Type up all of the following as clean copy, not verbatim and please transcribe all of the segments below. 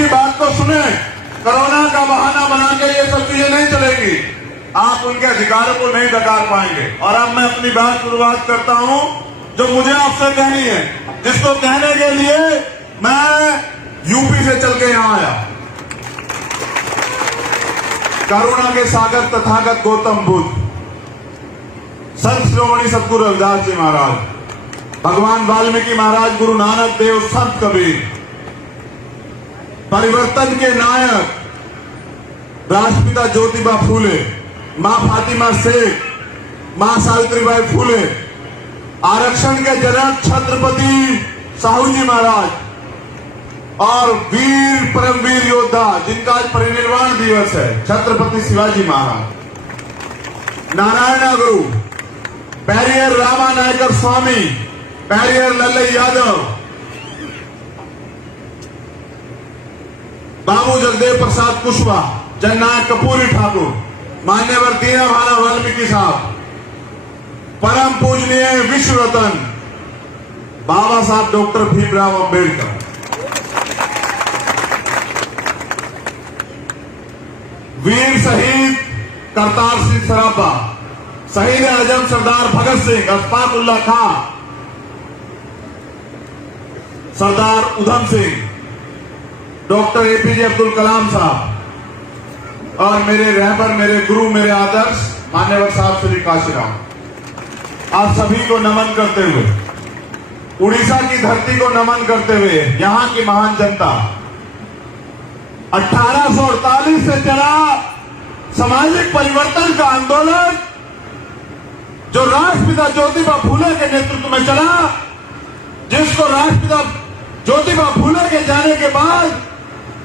उनकी बात को सुने। कोरोना का बहाना बना के ये सब चीजें नहीं चलेगी। आप उनके अधिकारों को नहीं नकार पाएंगे। और अब मैं अपनी बात शुरुआत करता हूं जो मुझे आपसे कहनी है, जिसको कहने के लिए मैं यूपी से चल के यहां आया। करुणा के सागर तथागत गौतम बुद्ध, संत श्रोमणी सतगुरु रविदास जी महाराज, भगवान वाल्मीकि महाराज, गुरु नानक देव, संत कबीर, परिवर्तन के नायक राष्ट्रपिता ज्योतिबा फूले, मां फातिमा शेख, मां सावित्रीबाई फूले, आरक्षण के जनक छत्रपति साहू जी महाराज और वीर परमवीर योद्धा जिनका आज परिनिर्वाण दिवस है छत्रपति शिवाजी महाराज, नारायण गुरु, पेरियर रामा नायकर स्वामी, पेरियर लल्लई यादव, बाबू जगदेव प्रसाद कुशवाहा, जननायक कपूरी ठाकुर, मान्यवर दीना भाना वाल्मीकि साहब, परम पूजनीय विश्व रत्न बाबा साहब डॉक्टर भीमराव अंबेडकर, वीर शहीद करतार सिंह सराफा, शहीद आजम सरदार भगत सिंह, अशफाक उल्लाह खां, सरदार उधम सिंह, डॉक्टर एपीजे अब्दुल कलाम साहब और मेरे रहबर, मेरे गुरु, मेरे आदर्श मान्यवर साहब श्री काशीराम, आप सभी को नमन करते हुए, उड़ीसा की धरती को नमन करते हुए, यहां की महान जनता, 1848 से चला सामाजिक परिवर्तन का आंदोलन जो राष्ट्रपिता ज्योतिबा फूले के नेतृत्व में चला, जिसको राष्ट्रपिता ज्योतिबा फूले के जाने के बाद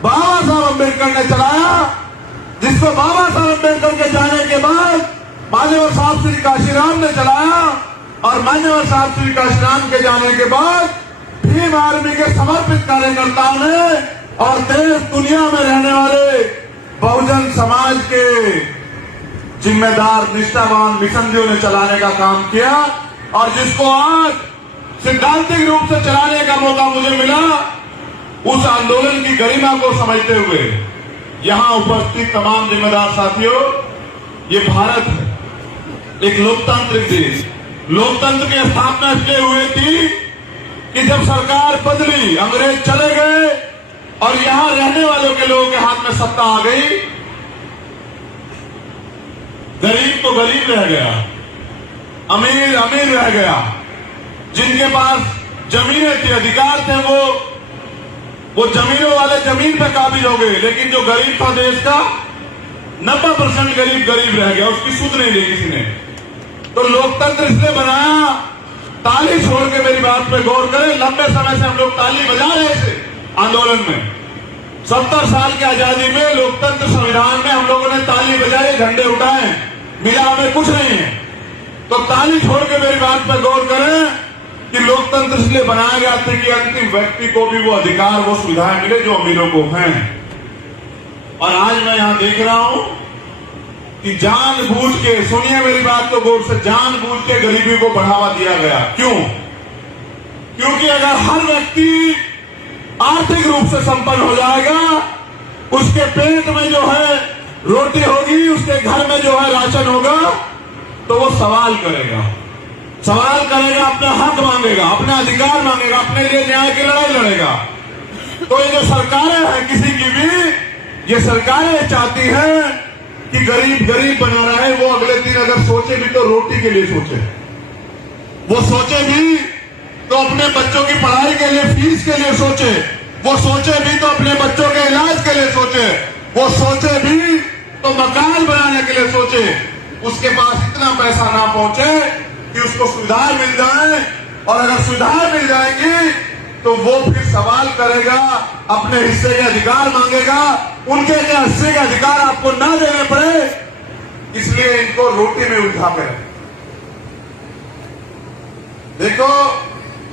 बाबा साहब अम्बेडकर ने चलाया, जिसको बाबा साहब अम्बेडकर के जाने के बाद मान्यवर साहब श्री काशीराम ने चलाया और मान्यवर साहब श्री काशीराम के जाने के बाद भीम आर्मी के समर्पित कार्यकर्ताओं ने और देश दुनिया में रहने वाले बहुजन समाज के जिम्मेदार निष्ठावान मिशनरियों ने चलाने का काम किया। और जिसको आज सिद्धांतिक रूप से चलाने का मौका मुझे मिला, उस आंदोलन की गरिमा को समझते हुए यहां उपस्थित तमाम जिम्मेदार साथियों, ये भारत है, एक लोकतांत्रिक देश। लोकतंत्र की स्थापना इसलिए हुई थी कि जब सरकार बदली, अंग्रेज चले गए और यहां रहने वालों के लोगों के हाथ में सत्ता आ गई, गरीब तो गरीब रह गया, अमीर अमीर रह गया। जिनके पास जमीनें थी, अधिकार थे, वो जमीनों वाले जमीन पे काबिल हो गए, लेकिन जो गरीब था देश का 90% गरीब गरीब रह गया, उसकी सुध नहीं ली किसी ने। तो लोकतंत्र इसलिए बनाया, ताली छोड़ के मेरी बात पे गौर करें, लंबे समय से हम लोग ताली बजा रहे थे आंदोलन में। 70 साल की आजादी में लोकतंत्र संविधान में हम लोगों ने ताली बजाई, झंडे उठाए, मिला हमें कुछ नहीं है। तो ताली छोड़ के मेरी बात पर गौर करें कि लोकतंत्र इसलिए बनाया गया था कि अंतिम व्यक्ति को भी वो अधिकार, वो सुविधाएं मिले जो अमीरों को हैं। और आज मैं यहां देख रहा हूं कि जानबूझ के, सुनिए मेरी बात को गौर से, जानबूझ के गरीबी को बढ़ावा दिया गया। क्यों? क्योंकि अगर हर व्यक्ति आर्थिक रूप से संपन्न हो जाएगा, उसके पेट में जो है रोटी होगी, उसके घर में जो है राशन होगा, तो वो सवाल करेगा, अपना हक मांगेगा, अपना अधिकार मांगेगा, अपने लिए न्याय की लड़ाई लड़ेगा। तो ये जो सरकारें हैं किसी की भी, ये सरकारें चाहती हैं कि गरीब गरीब बना रहा है, वो अगले दिन अगर सोचे भी तो रोटी के लिए सोचे, वो सोचे भी तो अपने बच्चों की पढ़ाई के लिए, फीस के लिए सोचे, वो सोचे भी तो अपने बच्चों के इलाज के लिए सोचे, वो सोचे भी तो मकान बनाने के लिए सोचे। उसके पास इतना पैसा ना पहुंचे कि उसको सुविधाएं मिल जाए, और अगर सुविधाएं मिल जाएंगी तो वो फिर सवाल करेगा, अपने हिस्से के अधिकार मांगेगा। उनके हिस्से के अधिकार आपको ना देने पड़े, इसलिए इनको रोटी में उठा कर। देखो,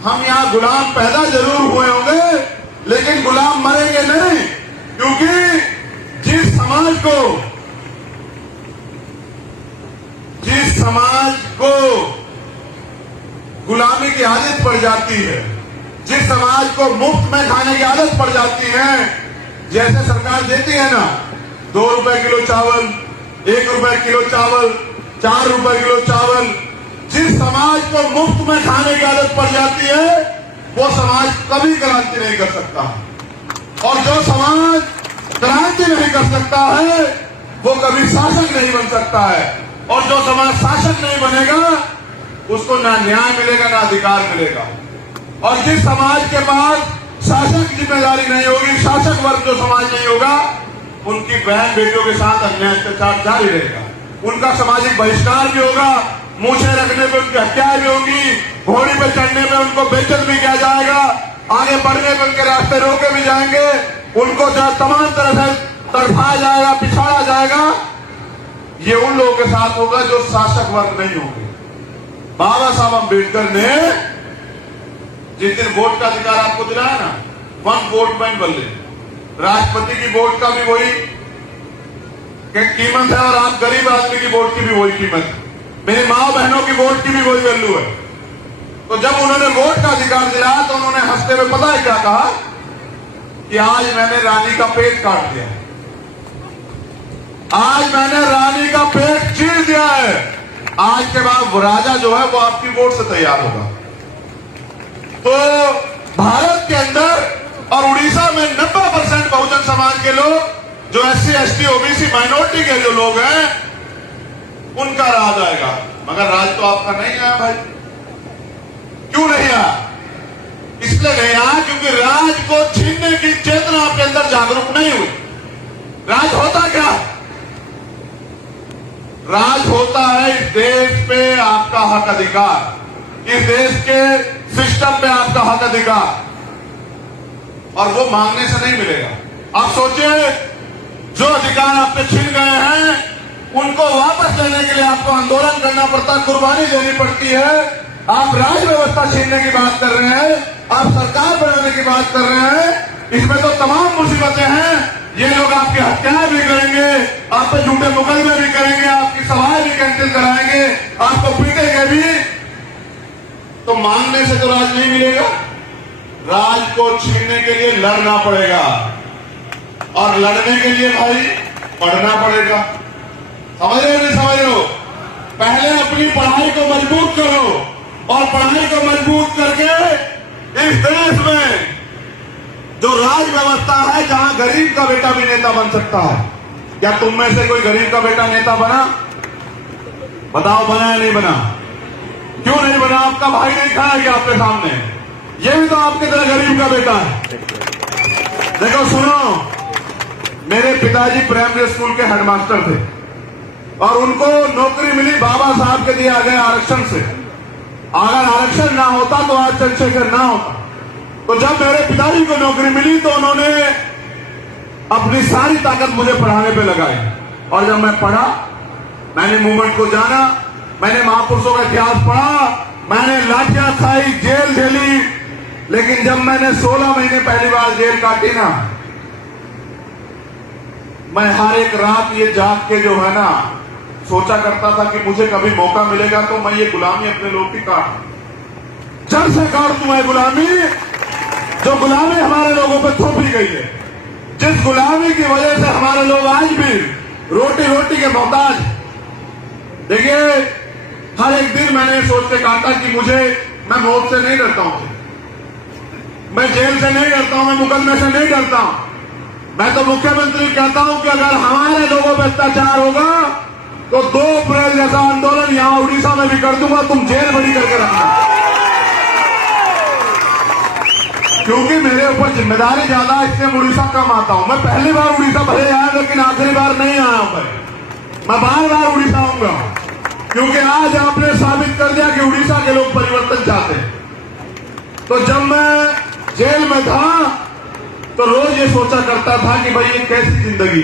हम यहां गुलाम पैदा जरूर हुए होंगे, लेकिन गुलाम मरेंगे नहीं, क्योंकि जिस समाज को गुलामी की आदत पड़ जाती है, जिस समाज को मुफ्त में खाने की आदत पड़ जाती है, जैसे सरकार देती है ना, 2 रुपए किलो चावल, 1 रुपए किलो चावल, 4 रुपए किलो चावल, जिस समाज को मुफ्त में खाने की आदत पड़ जाती है वो समाज कभी क्रांति नहीं कर सकता, और जो समाज क्रांति नहीं कर सकता है वो कभी शासक नहीं बन सकता है, और जो समाज शासक नहीं बनेगा उसको ना न्याय मिलेगा ना अधिकार मिलेगा। और जिस समाज के पास शासक जिम्मेदारी नहीं होगी, शासक वर्ग जो समाज नहीं होगा, उनकी बहन बेटियों के साथ अन्याय अत्याचार जारी रहेगा, उनका सामाजिक बहिष्कार भी होगा, मूछें रखने पे उनकी हत्याएं भी होंगी, घोड़ी पे चढ़ने पे उनको बेइज्जत भी किया जाएगा, आगे बढ़ने पे उनके रास्ते रोके भी जाएंगे, उनको तमाम तरह से तड़फाया जाएगा, पिछाड़ा जाएगा। ये उन लोगों के साथ होगा जो शासक वर्ग नहीं होंगे। बाबा साहब अम्बेडकर ने जिस दिन वोट का अधिकार आपको दिलाया ना, 1 वोट 1 बल्ले, राष्ट्रपति की वोट का भी वही कीमत है और आप गरीब आदमी की वोट की भी वही कीमत है, मेरी माँ बहनों की वोट की भी वही वैल्यू है। तो जब उन्होंने वोट का अधिकार दिलाया तो उन्होंने हंसते हुए पता है क्या कहा कि आज मैंने रानी का पेट काट दिया, आज मैंने रानी का पेट चीर दिया है, आज के बाद वो राजा जो है वो आपकी वोट से तैयार होगा। तो भारत के अंदर और उड़ीसा में 90% बहुजन समाज के लोग, जो SC ST OBC माइनॉरिटी के जो लोग हैं, उनका राज आएगा, मगर राज तो आपका नहीं आया भाई। क्यों नहीं आया? इसलिए नहीं आया क्योंकि राज को छीनने की चेतना आपके अंदर जागरूक नहीं हुई। राज होता क्या? राज होता है इस देश पे आपका हक अधिकार, इस देश के सिस्टम पे आपका हक अधिकार, और वो मांगने से नहीं मिलेगा। आप सोचिए, जो अधिकार आपने छीन गए हैं उनको वापस लेने के लिए आपको आंदोलन करना पड़ता, कुर्बानी देनी पड़ती है। आप राज व्यवस्था छीनने की बात कर रहे हैं, आप सरकार बनाने की बात कर रहे हैं, इसमें तो तमाम मुसीबतें हैं। ये लोग आपकी हत्याएं भी करेंगे, आप पे झूठे मुकदमे भी करेंगे, आपकी सभाएं भी कैंसिल कराएंगे, आपको पीटेंगे भी। तो मांगने से तो राज नहीं मिलेगा, राज को छीनने के लिए लड़ना पड़ेगा, और लड़ने के लिए भाई पढ़ना पड़ेगा। समझ रहे हो नहीं समझ रहे हो? पहले अपनी पढ़ाई को मजबूत करो, और पढ़ाई को मजबूत करके इस देश में जो राज व्यवस्था है, जहां गरीब का बेटा भी नेता बन सकता है। क्या तुम में से कोई गरीब का बेटा नेता बना? बताओ, बना या नहीं बना? क्यों नहीं बना? आपका भाई नहीं खड़ा है आपके सामने, ये भी तो आपकी तरह गरीब का बेटा है। देखो सुनो, मेरे पिताजी प्राइमरी स्कूल के हेडमास्टर थे, और उनको नौकरी मिली बाबा साहब के दिए गए आरक्षण से। अगर आरक्षण ना होता तो आज चंद्रशेखर ना होता। तो जब मेरे पिताजी को नौकरी मिली तो उन्होंने अपनी सारी ताकत मुझे पढ़ाने पे लगाई, और जब मैं पढ़ा, मैंने मूवमेंट को जाना, मैंने महापुरुषों का इतिहास पढ़ा, मैंने लाठियां खाई, जेल झेली, लेकिन जब मैंने 16 महीने पहली बार जेल काटी ना, मैं हर एक रात ये जाग के जो है ना सोचा करता था कि मुझे कभी मौका मिलेगा तो मैं ये गुलामी अपने लोग की काट, जड़ से काट दूं मैं गुलामी, जो गुलामी हमारे लोगों पर थोपी गई है, जिस गुलामी की वजह से हमारे लोग आज भी रोटी रोटी के मोहताज। देखिए, हर एक दिन मैंने सोच के काटा कि मैं मौत से नहीं डरता हूं, मैं जेल से नहीं डरता हूं, मैं मुकदमे से नहीं डरता हूं। मैं तो मुख्यमंत्री कहता हूं कि अगर हमारे लोगों पर अत्याचार होगा तो 2 अप्रैल जैसा आंदोलन यहां उड़ीसा में भी कर दूंगा, तुम जेल बड़ी करके रखना। क्योंकि मेरे ऊपर जिम्मेदारी ज्यादा, इसलिए उड़ीसा कम आता हूं। मैं पहली बार उड़ीसा भले आया, लेकिन आखिरी बार नहीं आया हूं। मैं बार बार उड़ीसा आऊंगा, क्योंकि आज आपने साबित कर दिया कि उड़ीसा के लोग परिवर्तन चाहते हैं। तो जब मैं जेल में था तो रोज ये सोचा करता था कि भाई ये कैसी जिंदगी,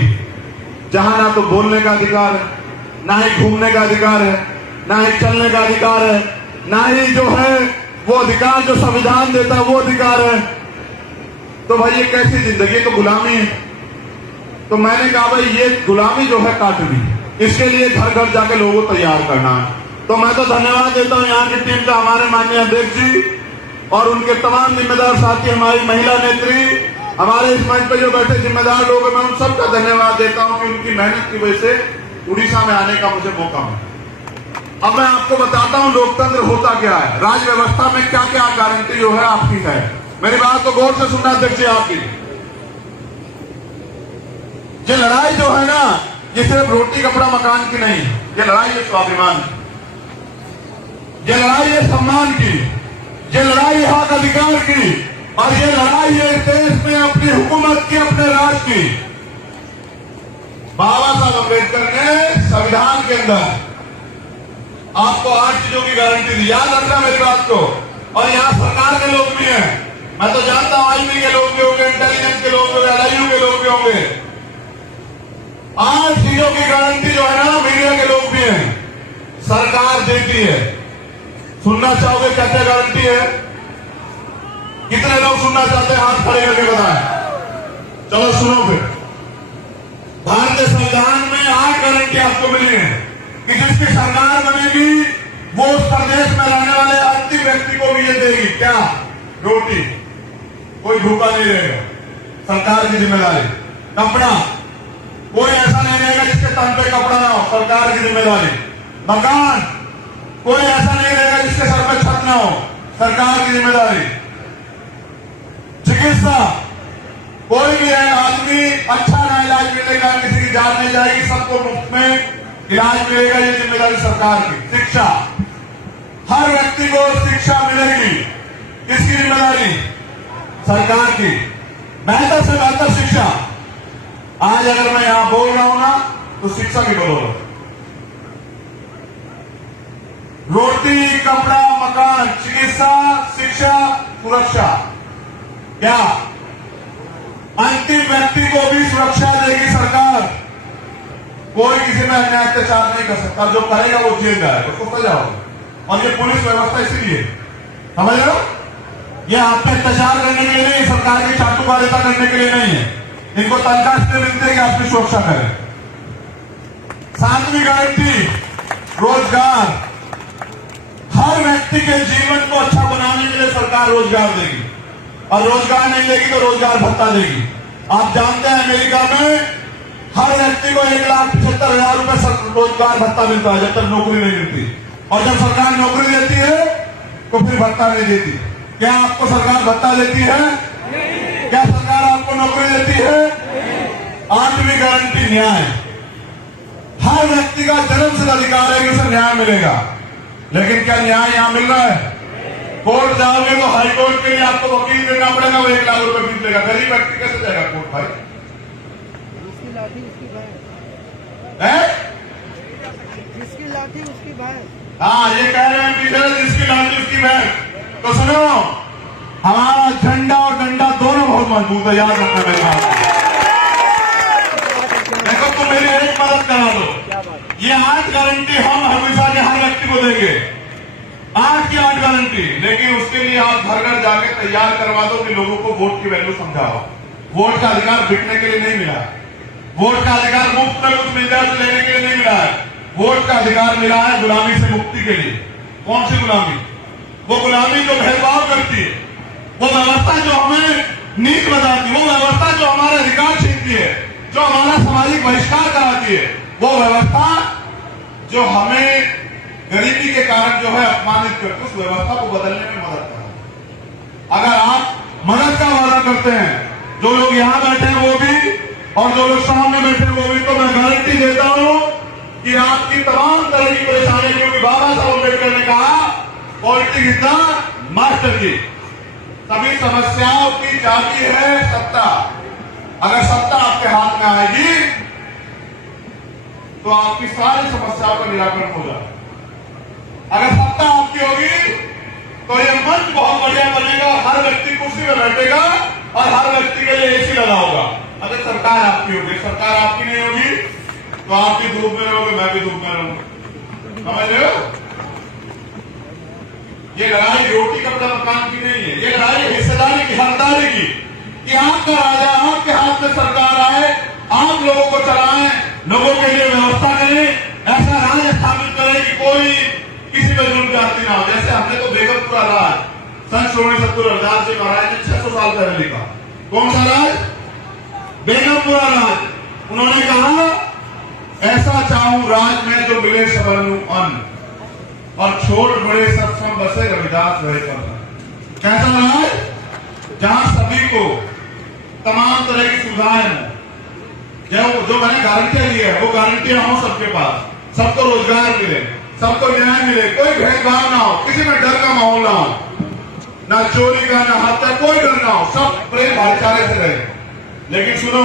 जहां ना तो बोलने का अधिकार है, ना ही घूमने का अधिकार है, ना ही चलने का अधिकार है, ना ही जो है वो अधिकार जो संविधान देता है वो अधिकार है। तो भाई ये कैसी जिंदगी, तो गुलामी है। तो मैंने कहा भाई ये गुलामी जो है काटनी, इसके लिए घर घर जाके लोगों को तैयार करना है। तो मैं तो धन्यवाद देता हूं यहाँ की टीम का, हमारे माननीय अध्यक्ष जी और उनके तमाम जिम्मेदार साथी, हमारी महिला नेत्री हमारे इस मंच पर जो बैठे जिम्मेदार लोग हैं, मैं उन सबका धन्यवाद देता हूं कि उनकी मेहनत की वजह से उड़ीसा में आने का मुझे मौका मिला। अब मैं आपको बताता हूं लोकतंत्र होता क्या है, राज व्यवस्था में क्या क्या गारंटी जो है आपकी है। मेरी बात को गौर से सुनना अध्यक्ष जी आपकी। ये लड़ाई जो है ना, ये सिर्फ रोटी कपड़ा मकान की नहीं, ये लड़ाई है स्वाभिमान की, ये लड़ाई है सम्मान की, ये लड़ाई है हक अधिकार की, और ये लड़ाई है देश में अपनी हुकूमत की, अपने राज की। बाबा साहब अम्बेडकर ने संविधान के अंदर आपको 8 चीजों की गारंटी दी, याद रखना मेरी बात को। और यहां सरकार के लोग भी हैं, मैं तो जानता हूं आईबी के लोग भी होंगे, इंटेलिजेंस के लोग भी होंगे, LIU के लोग भी होंगे। 8 चीजों की गारंटी जो है ना, मीडिया के लोग भी हैं, सरकार देती है। सुनना चाहोगे क्या क्या गारंटी है? कितने लोग सुनना चाहते हैं? हाथ खड़े करके बताएं। चलो सुनो फिर। भारतीय संविधान में 8 गारंटी आपको मिली है कि जिसकी सरकार बनेगी वो उस प्रदेश में रहने वाले अंतिम व्यक्ति को भी ये देगी। क्या? रोटी, कोई भूखा नहीं रहेगा, सरकार की जिम्मेदारी। कपड़ा, कोई ऐसा नहीं रहेगा जिसके तन पे कपड़ा ना हो, सरकार की जिम्मेदारी। मकान, कोई ऐसा नहीं रहेगा जिसके सर पे छत ना हो, सरकार की जिम्मेदारी। चिकित्सा, कोई भी है आदमी अच्छा ना इलाज मिलेगा, किसी की जान नहीं जाएगी, सबको मुफ्त में इलाज मिलेगा, ये जिम्मेदारी सरकार की। शिक्षा, हर व्यक्ति को शिक्षा मिलेगी, किसकी जिम्मेदारी? सरकार की। बेहतर से बेहतर शिक्षा। आज अगर मैं यहां बोल रहा हूं ना, तो शिक्षा की बोलो। रोटी, कपड़ा, मकान, चिकित्सा, शिक्षा, सुरक्षा। क्या? अंतिम व्यक्ति को भी सुरक्षा देगी सरकार। कोई किसी में अन्याय अत्याचार नहीं कर सकता, जो करेगा वो जेल जाएगा, उसको सजा होगा। और ये पुलिस व्यवस्था इसीलिए, समझ लो, ये आप पे अत्याचार करने के लिए नहीं, सरकार की चाटुकारिता करने के लिए नहीं है। इनको तनख्वाह इसलिए मिलती है कि आपकी सुरक्षा करें। 7वीं गारंटी, रोजगार। हर व्यक्ति के जीवन को अच्छा बनाने के लिए सरकार रोजगार देगी, और रोजगार नहीं देगी तो रोजगार भत्ता देगी। आप जानते हैं अमेरिका में हर व्यक्ति को 1,75,000 रुपए रोजगार भत्ता मिलता है जब तक नौकरी नहीं मिलती, और जब सरकार नौकरी देती है तो फिर भत्ता नहीं देती। क्या आपको सरकार भत्ता देती है? क्या सरकार आपको नौकरी देती है? 8वीं गारंटी, न्याय। हर व्यक्ति का जन्मसिद्ध अधिकार है कि उसे न्याय मिलेगा, लेकिन क्या न्याय यहां मिल रहा है? कोर्ट जाओगे तो हाई कोर्ट के लिए आपको वकील देना पड़ेगा, वो 1 लाख रुपए फीस लेगा। गरीब व्यक्ति कैसे जाएगा कोर्ट भाई? जिसकी लाठी उसकी भैंस, जिसकी लाठी उसकी भैंस। हाँ, ये कह रहे हैं पीछे, जिसकी लाठी उसकी भैंस। तो सुनो, हमारा झंडा और डंडा दोनों बहुत मजबूत है, याद रखना मेरी बात। देखो, तुम मेरी एक मदद करा दो। ये 8 गारंटी हम हमेशा के हर व्यक्ति को देंगे, 8 की 8 गारंटी। लेकिन उसके लिए आप घर घर जाके तैयार करवा दो कि लोगों को वोट की वैल्यू समझाओ। वोट का अधिकार बिकने के लिए नहीं मिला, वोट का अधिकार मुफ्त में कुछ मिल जाए तो लेने के लिए नहीं मिला है। वोट का अधिकार मिला है गुलामी से मुक्ति के लिए। कौन सी गुलामी? वो गुलामी जो भेदभाव करती है, वो व्यवस्था जो हमें नीच बताती है, वो व्यवस्था जो हमारे अधिकार छीनती है, जो हमारा सामाजिक बहिष्कार कराती है, वो व्यवस्था जो हमें गरीबी के कारण जो है अपमानित करती है, उस व्यवस्था को बदलने में मदद करें। अगर आप मदद का वादा करते हैं, जो लोग यहां बैठे हैं वो भी, और जो लोग सामने बैठे हैं वो भी, तो मैं गारंटी देता हूं कि आपकी तमाम तरह की परेशानी, क्योंकि बाबा साहब अम्बेडकर ने कहा पॉलिटिक्स इज द मास्टर की। सभी समस्याओं की चाबी है सत्ता। अगर सत्ता आपके हाथ में आएगी तो आपकी सारी समस्याओं का निराकरण हो जाएगा। अगर सत्ता आपकी होगी तो ये मंच बहुत बढ़िया बनेगा, हर व्यक्ति कुर्सी में बैठेगा और हर व्यक्ति के लिए एसी लगा होगा। अगर सरकार आपकी होगी, सरकार आपकी नहीं होगी तो आप भी धूप में रहोगे, मैं भी धूप में रहूंगा। समझ रहे हो? ये लड़ाई रोटी कपड़ा मकान की नहीं है, ये लड़ाई हिस्सेदारी की, हकदारी की, कि आपका राजा, आपके हाथ में सरकार आए, आप लोगों को चलाएं, लोगों के लिए व्यवस्था करें, ऐसा राज स्थापित करें कि कोई किसी पर जुल्म जाती ना हो। जैसे हमने तो बेगमपुरा राज सन 1670 रविदास जी महाराज ने 600 साल पहले लिखा, कौन सा राज? बेगमपुरा राज। उन्होंने कहा ऐसा चाहूं राज में जो मिले सबनु अन्न, और छोड़ बड़े सत्संग बसे रविदास रहे पर। कैसा राज? जहां सभी को तमाम तरह की सुविधाएं हो, जो मैंने गारंटियां दी है वो गारंटियां हो सबके पास, सबको रोजगार मिले, सबको न्याय मिले, कोई भेदभाव ना हो, किसी में डर का माहौल ना हो, ना चोरी का ना हत्या, कोई डर ना हो, सब प्रेम भाईचारे से रहे। लेकिन सुनो,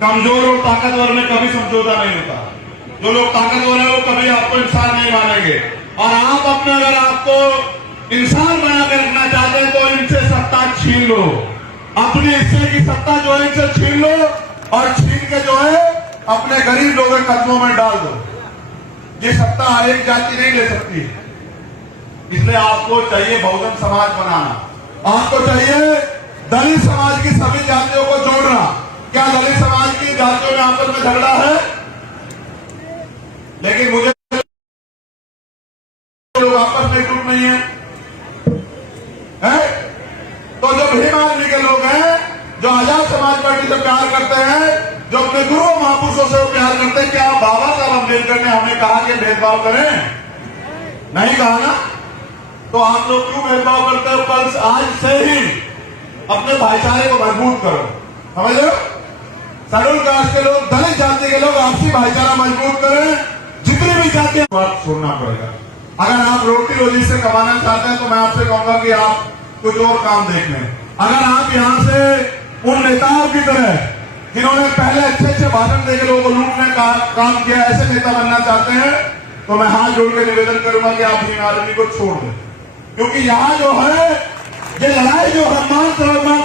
कमजोर और ताकतवर में कभी समझौता नहीं होता। जो लोग ताकतवर है वो कभी आपको इंसान नहीं मानेंगे, और आप अपने अगर आपको इंसान बना के रखना चाहते हैं तो इनसे सत्ता छीन लो, अपनी हिस्से की सत्ता जो है इनसे छीन लो, और छीन के जो है अपने गरीब लोगों के कदमों में डाल दो। ये सत्ता हर एक जाति नहीं ले सकती, इसलिए आपको चाहिए बहुजन समाज बनाना, आपको चाहिए दलित समाज की सभी जातियों को जोड़ना। क्या दलित समाज की जातियों में आपस में झगड़ा है? लेकिन मुझे लोग आपस में एकजुट नहीं है, तो जो भीम आदमी के लोग हैं, जो आजाद समाज पार्टी से प्यार करते हैं, जो अपने गुरु महापुरुषों से प्यार करते हैं, क्या बाबा साहब अम्बेडकर ने हमें कहा कि भेदभाव करें? नहीं कहा ना। तो आप लोग क्यों भेदभाव करते हो? कल आज से ही अपने भाईचारे को मजबूत करो, समझ लो। शेड्यूल कास्ट के लोग, दलित जाति के लोग आपसी भाईचारा मजबूत करें। जितनी भी जाति बात छोड़ना पड़ेगा। अगर आप रोटी रोजी से कमाना चाहते हैं तो मैं आपसे कहूंगा कि आप कुछ और काम देख लें। अगर आप यहाँ से उन नेताओं की तरह जिन्होंने पहले अच्छे भाषण देकर लोगों को लूटने का काम किया, ऐसे नेता बनना चाहते हैं, तो मैं हाथ जोड़ के निवेदन करूंगा कि आप भीम आर्मी को छोड़ दें। क्योंकि यहाँ जो है ये लड़ाई जो मान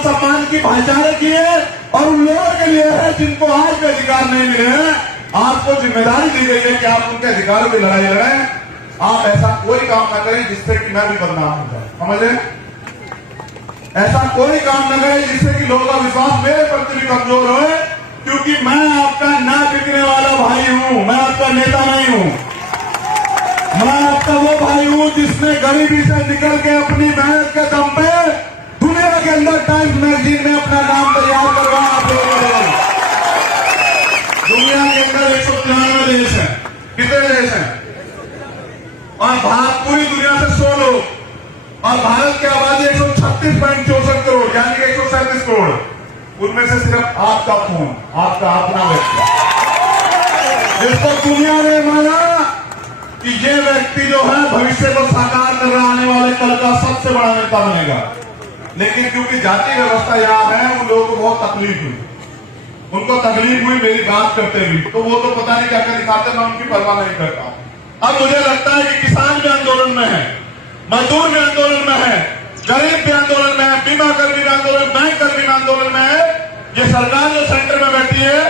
सम्मान की भाईचारे की है, और उन लोगों के लिए है जिनको आज भी अधिकार नहीं मिले हैं। आपको जिम्मेदारी दी गई है कि आप उनके अधिकारों की लड़ाई लड़ें। आप ऐसा कोई काम ना करें जिससे कि मैं भी बदनाम हो जाए, समझे? ऐसा कोई काम न करें जिससे कि लोगों का विश्वास मेरे प्रति भी कमजोर हो, क्योंकि मैं आपका ना बिकने वाला भाई हूं, मैं आपका नेता नहीं हूं। मैं आपका वो भाई हूं जिसने गरीबी से निकल के अपनी मेहनत के दम पे दुनिया के अंदर टाइम्स मैगजीन में अपना नाम तैयार करवाया। आप लोगों ने दुनिया के अंदर 193 देश हैं, कितने देश हैं, और भारत पूरी दुनिया से 100 लोग, और भारत की आबादी 136.64 करोड़, यानी कि 137 करोड़, उनमें से सिर्फ आपका खून, आपका अपना व्यक्ति, जिसको दुनिया ने माना कि ये व्यक्ति जो है भविष्य को साकार कर रहा, आने वाले कल का सबसे बड़ा नेता बनेगा। लेकिन क्योंकि जाति व्यवस्था यहाँ है, उन लोगों को बहुत तकलीफ हुई, उनको तकलीफ हुई मेरी बात करते हुए, तो वो तो पता नहीं क्या क्या दिखाते, मैं उनकी परवाह नहीं करता। अब मुझे लगता है कि किसान भी आंदोलन में है, मजदूर भी आंदोलन में है, गरीब भी आंदोलन में है, बीमा कर्मी भी आंदोलन, बैंक कर्मी भी आंदोलन में है। ये सरकार जो सेंटर में बैठी है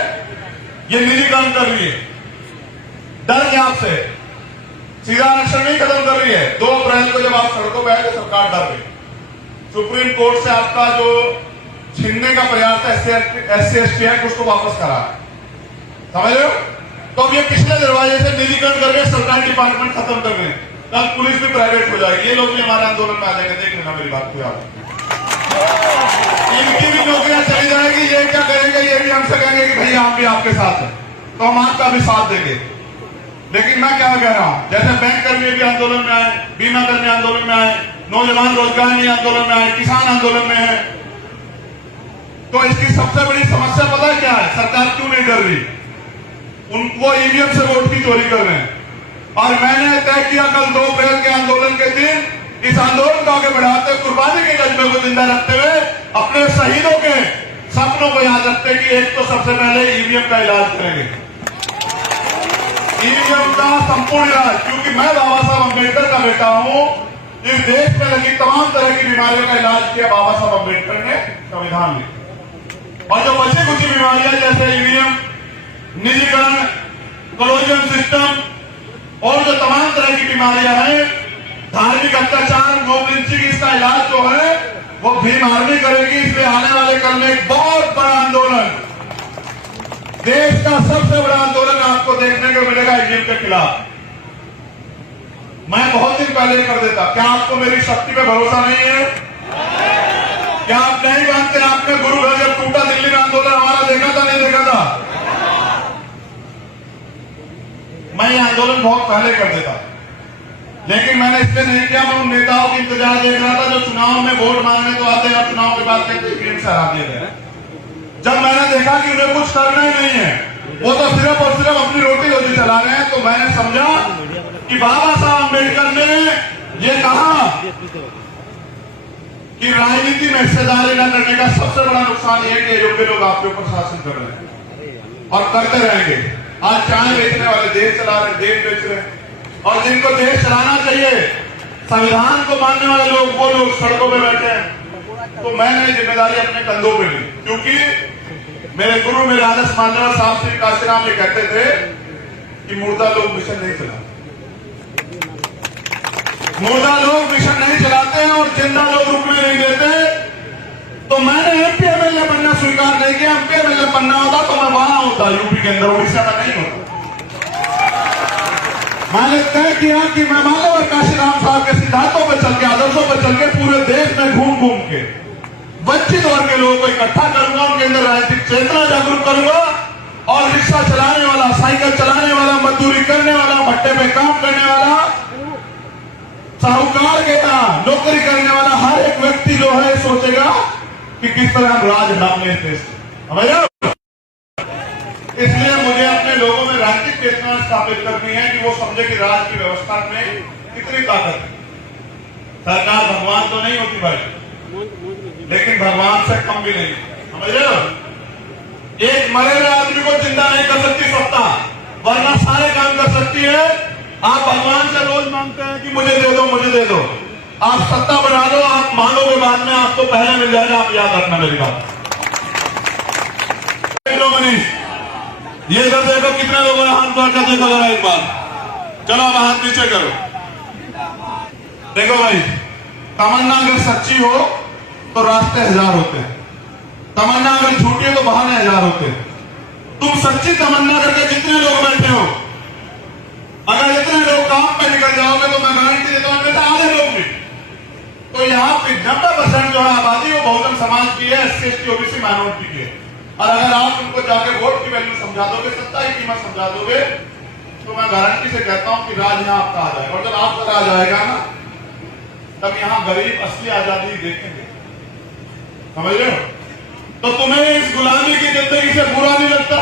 ये निजीकरण कर रही है, डर के आपसे सीधा आरक्षण नहीं खत्म कर रही है। 2 अप्रैल को जब आप सड़कों पर आए तो सरकार डर गई, सुप्रीम कोर्ट से आपका जो छीनने का प्रयास था SC/ST एक्ट उसको वापस करा, समझ रहे हो? तो अब ये पिछले दरवाजे से निजीकरण करके सरकारी डिपार्टमेंट खत्म कर रहे हैं, कल पुलिस भी प्राइवेट हो जाएगी। ये लोग भी हमारे आंदोलन में आ जाएंगे, देख लेना मेरी बात को याद। इनकी भी नौकरियां चली जाएगी, ये क्या करेंगे, ये भी हमसे कहेंगे कि भैया हम भी आपके साथ हैं, तो हम आपका भी साथ देंगे। लेकिन मैं क्या कह रहा हूं, जैसे बैंक कर्मी भी आंदोलन में आए, बीमा कर्मी आंदोलन में आए, नौजवान रोजगार नहीं आंदोलन में आए, किसान आंदोलन में है, तो इसकी सबसे बड़ी समस्या पता है क्या है? सरकार क्यों नहीं कर रही? उनको ईवीएम से वोट की चोरी कर रहे हैं। और मैंने तय किया कल 2 अप्रैल के आंदोलन के दिन इस आंदोलन को आगे बढ़ाते, कुर्बानी के जज्बे को जिंदा रखते हुए, अपने शहीदों के सपनों को याद रखते कि एक तो सबसे पहले ईवीएम का इलाज करेंगे, ईवीएम का संपूर्ण इलाज। क्योंकि मैं बाबा साहब अम्बेडकर का बेटा हूं, इस देश में लगी तमाम तरह की बीमारियों का इलाज किया बाबा साहब अम्बेडकर ने संविधान में। और जो बची कुछ बीमारियां जैसे ईवीएम, निजीकरण, कॉलोनियल सिस्टम और जो तमाम तरह की बीमारियां हैं, धार्मिक अत्याचार, मॉब लिंचिंग, इसका इलाज जो है वो भीम आर्मी करेगी। इसलिए आने वाले कल में एक बहुत बड़ा आंदोलन, देश का सबसे बड़ा आंदोलन आपको देखने को मिलेगा ईवीएम के खिलाफ। मैं बहुत दिन पहले कर देता, क्या आपको मेरी शक्ति पे भरोसा नहीं है? क्या आप नहीं मानते? आपने गुरु घर जब टूटा दिल्ली में आंदोलन हमारा देखा था, नहीं देखा था? मैं ये आंदोलन बहुत पहले कर देता, लेकिन मैंने इसलिए नहीं किया। मैं उन नेताओं की इंतजार देख रहा था जो चुनाव में वोट मांगने तो आते हैं और चुनाव के बाद कहते हैं से हरा दिए गए। जब मैंने देखा कि उन्हें कुछ करना ही नहीं है, वो तो सिर्फ और सिर्फ अपनी रोटी रोजी चला रहे हैं, तो मैंने समझा कि बाबा साहब अम्बेडकर ने ये कहा कि राजनीति में हिस्सेदारी न करने का सबसे बड़ा नुकसान ये कि योग्य लोग आपके ऊपर शासन कर रहे हैं और करते रहेंगे। आज चाय बेचने वाले देश चला रहे, देश बेच रहे हैं, और जिनको देश चलाना चाहिए, संविधान को मानने वाले लोग, वो लोग सड़कों पे बैठे हैं। तो मैंने जिम्मेदारी अपने कंधों पे ली, क्योंकि मेरे गुरु, मेरे आदर्श मानने वाले साहब श्री काशीराम ये कहते थे कि मुर्दा लोग मिशन नहीं चलाते, मुर्दा लोग मिशन नहीं चलाते हैं और जिंदा लोग रुकने नहीं देते। तो मैंने एमपी एमएलए बनना स्वीकार नहीं किया। एमपी एमएलए बनना होता तो मैं वहां होता, यूपी के अंदर, उड़ीसा में नहीं होता। मैंने तय किया कि मैं मानव काशीराम साहब के सिद्धांतों पर चल के, आदर्शों पर चल के पूरे देश में घूम घूम के वंचित वर्ग के लोगों को इकट्ठा करूंगा, उनके अंदर राजनीतिक चेतना जागरूक करूंगा, और रिक्शा चलाने वाला, साइकिल चलाने वाला, मजदूरी करने वाला, भट्टे पे काम करने वाला, साहूकार के यहाँ नौकरी करने वाला हर एक व्यक्ति जो है सोचेगा कि किस तरह हम राज नामने देश। इसलिए मुझे अपने लोगों में राजनीतिक चेतना स्थापित करनी है कि वो समझे कि राज की व्यवस्था में कितनी ताकत है। सरकार भगवान तो नहीं होती भाई, लेकिन भगवान से कम भी नहीं, समझ रहे हो? एक मरे हुए आदमी को जिंदा नहीं कर सकती सत्ता, वरना सारे काम कर सकती है। आप भगवान से रोज मांगते हैं कि मुझे दे दो, मुझे दे दो। आप सत्ता बना लो, आप मांगोगे बाद में, आपको पहले मिल जाएगा। आप याद रखना मेरी बात। मनीष, ये इधर देखो कितने लोगों ने हाथ बार का देखो जरा एक बार। चलो अब हाथ नीचे करो। देखो भाई, तमन्ना अगर सच्ची हो तो रास्ते हजार होते हैं, तमन्ना अगर झूठी है तो बहाने हजार होते हैं। तुम सच्ची तमन्ना करके जितने लोग बैठे हो, अगर इतने लोग काम पे निकल जाओगे तो मैं गारंटी देता हूं आधे लोग भी, तो यहाँ पे 90% जो है आबादी वो बहुजन समाज की है, एससी एसटी ओबीसी माइनॉरिटी की है। और अगर आप उनको जाके वोट की वैल्यू समझा दोगे, सत्ता की कीमत समझा दोगे, तो मैं गारंटी से कहता हूं कि राज यहाँ आपका आ जाएगा। और जब आपका राज आएगा ना, तब यहाँ गरीब असली आजादी देखेंगे, समझ रहे हो? तो तुम्हें इस गुलामी की जिंदगी से बुरा नहीं लगता?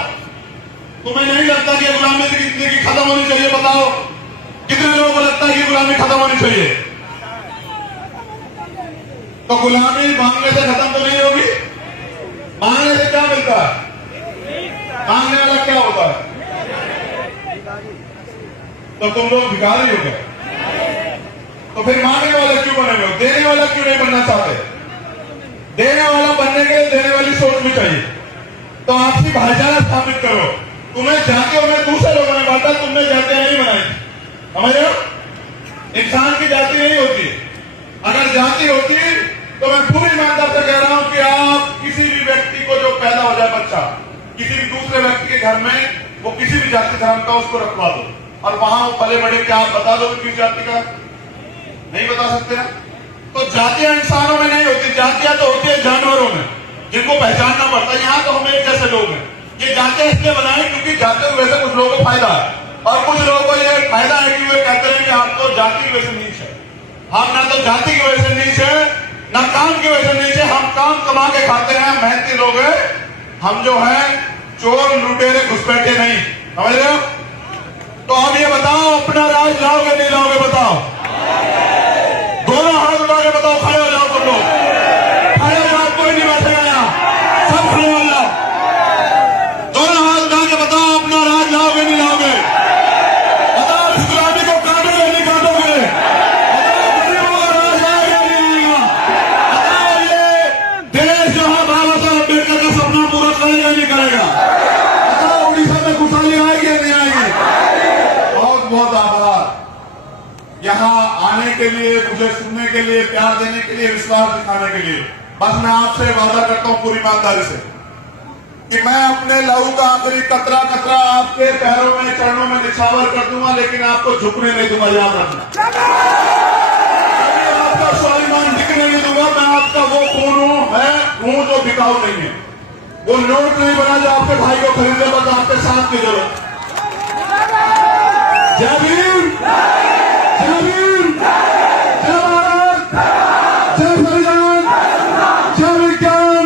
तुम्हें नहीं लगता कि गुलामी की जिंदगी खत्म होनी चाहिए? बताओ कितने लोगों को लगता है कि गुलामी खत्म होनी चाहिए? तो गुलामी मांगने से खत्म तो नहीं होगी। मांगने से क्या मिलता है? मांगने वाला क्या होता है? तो तुम लोग भिखारी हो गए, तो फिर मांगने वाला क्यों बने हो? देने वाला क्यों नहीं बनना चाहते? देने वाला बनने के लिए देने वाली सोच भी चाहिए। तो आपसी भाईचारा स्थापित करो। तुम्हें जातियों में दूसरे लोगों ने बांटा, तुमने जातियां नहीं बनाई, समझ रहे हो? इंसान की जाति नहीं होती। अगर जाति होती तो मैं पूरी ईमानदार से कह रहा हूं कि आप किसी भी व्यक्ति को जो पैदा हो जाए बच्चा, किसी भी दूसरे व्यक्ति के घर में, वो किसी भी जाति धर्म का, उसको रखवा दो, और वहां वो पले बड़े, क्या आप बता दो किस जाति का? नहीं बता सकते ना। तो जातियां इंसानों में नहीं होती, जातियां तो होती है जानवरों में, जिनको पहचानना पड़ता है। यहाँ तो हम एक जैसे लोग हैं। ये जातियां इसलिए बनाई क्योंकि जाति की वजह से कुछ लोगों को फायदा है, और कुछ लोगों को ये फायदा है कि वे कहते हैं कि आप तो जाति की वजह से नीच है। हम ना तो जाति की वजह से नीच है, ना काम की वजह से नीच है। हम काम कमा के खाते हैं, मेहनती लोग हैं हम, जो है चोर लुटेरे घुसपैठे नहीं, समझ रहे हो? तो अब ये बताओ, अपना राज लाओगे नहीं लाओगे? बताओ, दोनों हाथ उठा के बताओ। खड़े हो जाओ तुम लोग, खड़े हो जाओ, कोई नहीं बैठेगा यहाँ, सब खड़े हो जाओ। दोनों हाथ उठा के बताओ, अपना राज लाओगे नहीं लाओगे? बताओ, इस गुलामी को काटोगे नहीं काटोगे? बताओ, गरीबों का राज आएगा नहीं आएगा? बताओ, ये देश जो है बाबा साहब अम्बेडकर का सपना पूरा करेगा नहीं करेगा? बताओ, उड़ीसा में खुशहाली आएगी या नहीं आएगी? बहुत बहुत आभार यहाँ आने के लिए, मुझे सुनने के लिए, प्यार देने के लिए, विश्वास दिखाने के लिए। बस मैं आपसे वादा करता हूँ पूरी ईमानदारी से कि मैं अपने लहू का आखिरी कतरा कतरा आपके पैरों में, चरणों में निछावर कर दूंगा, लेकिन आपको झुकने नहीं दूंगा। याद रखना, आपका स्वाभिमान दिखने नहीं दूंगा। मैं आपका वो खून हूं, मैं ऊंट वो बिकाऊ नहीं है। वो नोट नहीं बना जो आपके भाई को खरीदे, बस आपके साथ की जरूरत। जय भीम, जय भीम, जय भारत, जय संविधान, जय विज्ञान,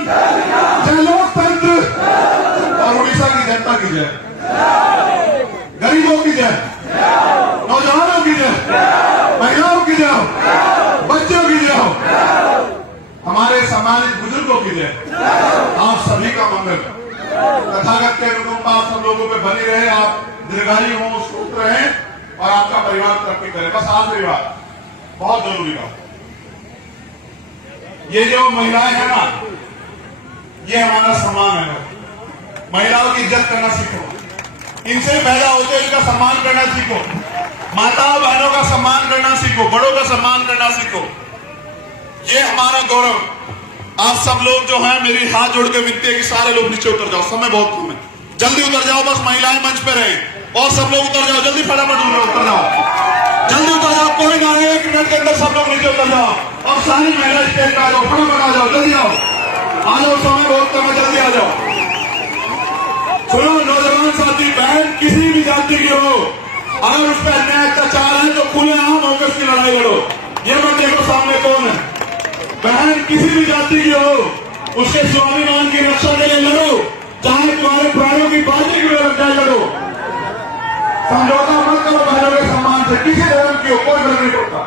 जय लोकतंत्र और उड़ीसा की जनता की जय, गरीबों की जय, नौजवानों की जय, महिलाओं की जय, बच्चों की जय, हमारे सम्मानित बुजुर्गों की जय, आप सभी का मंगल। तथागत के अनुकंपा आप सब लोगों पे बनी रहे, आप दीर्घायु हों, सुख रहें और आपका परिवार तरक्की करे। बस आशीर्वाद बहुत जरूरी है। ये जो महिलाएं हैं ना, ये हमारा सम्मान है। महिलाओं की इज्जत करना सीखो, इनसे पैदा होते इनका सम्मान करना सीखो, माताओं बहनों का सम्मान करना सीखो, बड़ों का सम्मान करना सीखो। ये हमारा गौरव। आप सब लोग जो हैं, मेरी हाथ जोड़ के विनती है कि सारे लोग नीचे उतर जाओ, समय बहुत कम है, जल्दी उतर जाओ। बस महिलाएं मंच पे रहें और सब लोग उतर जाओ, जल्दी फटाफट उतर जाओ, जल्दी उतर जाओ, कोई ना, 1 मिनट के अंदर सब लोग नीचे उतर जाओ। और सारी महिला स्टेज पे आ जाओ, फटाफट आ जाओ, जल्दी आओ, आ जाओ, समय बहुत कम है, जल्दी आ जाओ। सुनो नौजवान साथी, बहन किसी भी जाति की हो, अगर उस पर अन्याय अत्याचार है तो खुलेआम होकर उसकी लड़ाई लड़ो। ये मत देखो सामने कौन है। बहन किसी भी जाति की हो, उसके स्वाभिमान की रक्षा के लिए लड़ो, चाहे तुम्हारे प्राणों की बाजी की लग जाए, लड़ो। समझौता मत करो बहनों के सम्मान से, किसी धर्म की हो, कोई फर्क नहीं पड़ता।